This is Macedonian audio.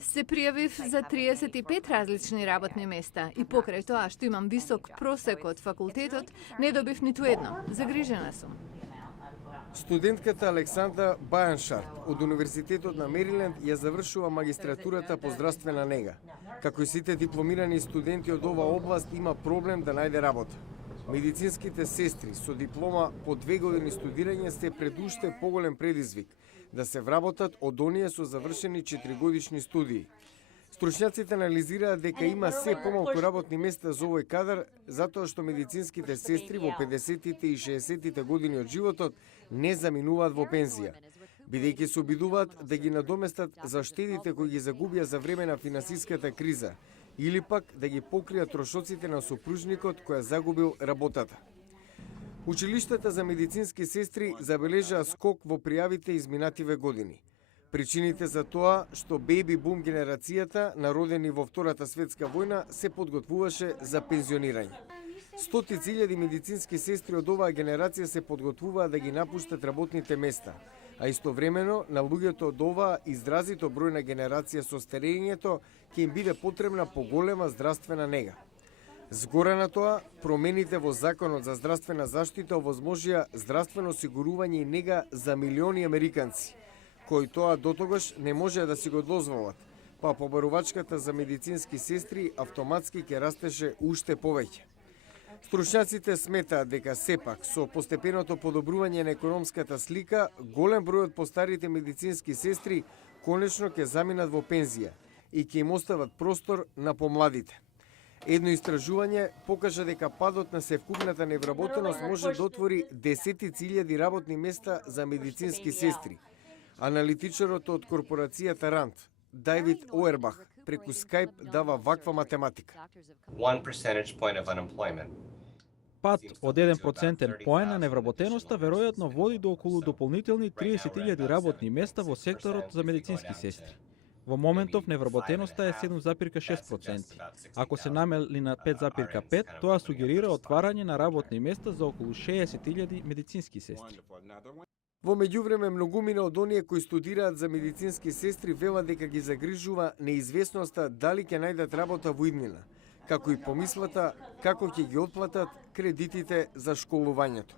Се пријавив за 35 различни работни места и покрај тоа што имам висок просек од факултетот, не добив ниту едно. Загрижена сум. Студентката Александра Бајаншарт од Универзитетот на Мериленд ја завршува магистратурата по здравствена нега. Како и сите дипломирани студенти од оваа област, има проблем да најде работа. Медицинските сестри со диплома по 2 години студирање се пред уште поголем предизвик да се вработат од оние со завршени 4-годишни студии. Стручњаците анализираат дека има се помалку работни места за овој кадар, затоа што медицинските сестри во 50-тите и 60-тите години од животот не заминуваат во пензија, бидејќи се обидуваат да ги надоместат за штедите кои ги загубија за време на финансиската криза, или пак да ги покријат трошоците на сопружникот кој загубил работата. Училиштата за медицински сестри забележаа скок во пријавите изминативе години. Причините за тоа што беби бум генерацијата, народени во Втората светска војна, се подготвуваше за пензионирање. Стотици илјади медицински сестри од оваа генерација се подготвуваат да ги напуштат работните места, а истовремено на луѓето од оваа изразито бројна генерација со старењето ќе им биде потребна поголема здравствена нега. Згора на тоа, промените во Законот за здравствена заштита овозможија здравствено осигурување и нега за милиони американци, кои тоа дотогаш не можеа да си го дозволат, па побарувачката за медицински сестри автоматски ќе растеше уште повеќе. Стручњаците сметаат дека сепак со постепеното подобрување на економската слика, голем број од постарите медицински сестри конечно ќе заминат во пензија и ќе им остават простор на помладите. Едно истражување покажа дека падот на севкупната невработеност може да отвори десетици илјади работни места за медицински сестри. Аналитичарот од корпорацијата Ранд, Давид Оербах, преку Skype дава ваква математика. Пад од 1% поен на невработеноста веројатно води до околу дополнителни 30.000 работни места во секторот за медицински сестри. Во моментов невработеноста е 7,6%. Ако се намали на 5,5%, тоа сугерира отварање на работни места за околу 60.000 медицински сестри. Во меѓувреме, многумина од оние кои студираат за медицински сестри велат дека ги загрижува неизвестноста дали ќе најдат работа во иднина, како и помислата како ќе ги отплатат кредитите за школувањето.